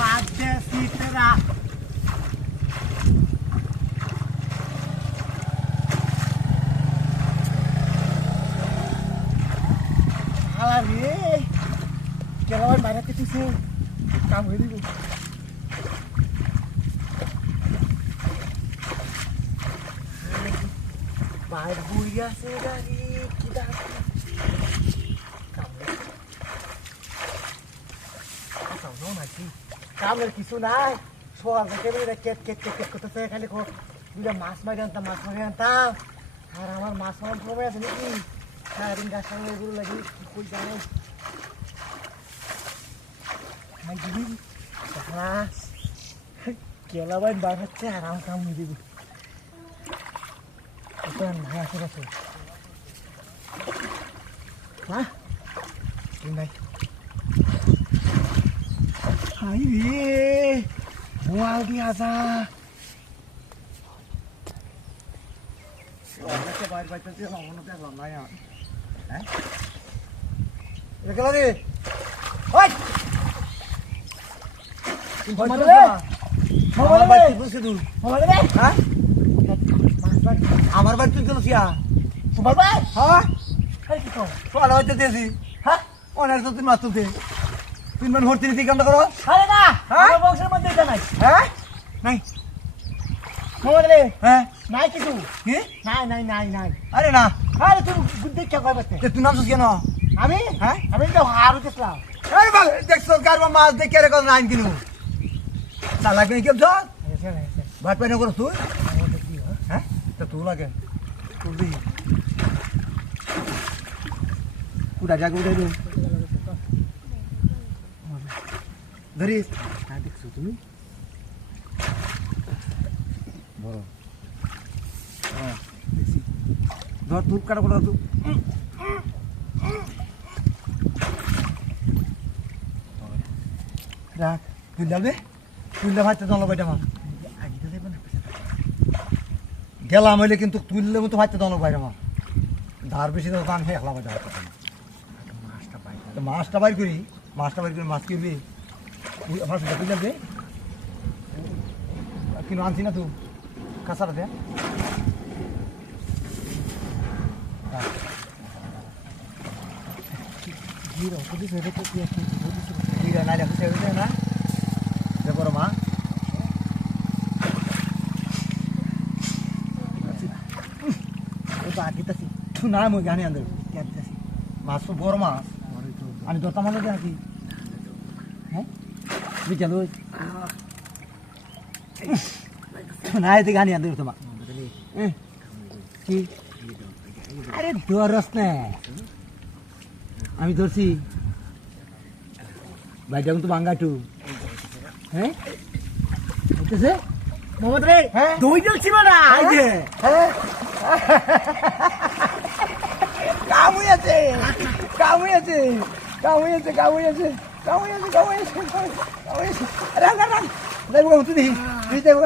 মাঝে সিটরা আরে কেমন বাইরে কিছু কাম হয়ে দিব বাইরে বুড়ি আছে গাড়ি কি দাঁড় কামের কিছু নাই সকাল থেকে কেট কেট কেট কেট করতেছে খালি দুইটা মাছ মারি আনতাম আর আমার মাছ মারার সময় আছে নাকি সারাদিন গাছ সামনে এগুলো লাগি কি কই জানো কেলা বাইন বার হচ্ছে আরাম কাম নিয়ে দিবি ভাই আসে গেছে হ্যাঁ নাই হাই রে মোয়াল দিয়া যা বাইর বাইতে অন্য দেখলাম না হ্যাঁ রে আমার বাড়ি তুই চলছিয়া তোমার ভাই হ্যাঁ তোমার হয়তো দিয়েছি হ্যাঁ অনেক তো তুমি মাছ তুলতে 3 বার ভর্তি দিতে কামটা করো আরে না আমার বংশের মধ্যে এটা নাই হ্যাঁ নাই মোবাইল রে হ্যাঁ নাই কিছু কি নাই আরে না আরে তুই বুদ্ধি কি কই বলতে তুই নাম শুন কেন আমি হ্যাঁ আমি তো হারু দিছলাম আরে বাবা দেখছ কারবা মাছ দেখে রে কোন আইন কিনু না লাগবে কি যা ভাত পানি করছ তুই হ্যাঁ তা তুই লাগে তুই দি কুড়া জায়গা উঠাই দে ধরিস হ্যাঁ দেখছো তুমি বড় হ্যাঁ দেখছি ধর তুই কাটা করে তুই রাখ তুই যাবে তুইলে ভাইতে দল বাইটা মা গেলাম হইলে কিন্তু তুললে মতো ভাইতে দল বাইরে মা ধার বেশি তো কান খেয়ে একলা বাইটা মাছটা বাইর করি মাছ কিনবি মাছটা তুই যাবে কিন্তু আনছি না তুই কাঁচাটা দে না দেখো মা আগিতাছি না মই গানে আনন্দ মাছ তো বড় মাছ আমি দরতা মানে নাকি হ্যাঁ বুঝল না এতে গানি আনন্দ তোমার কি আরে ধরস না আমি ধরছি ভাই যেমন তো বাঙ্গাটু হ্যাঁ বুঝতেছে মোহাম্মদ রে দুই জল ছিল না কামুই আছে রাং দেখবো তুই দেখবো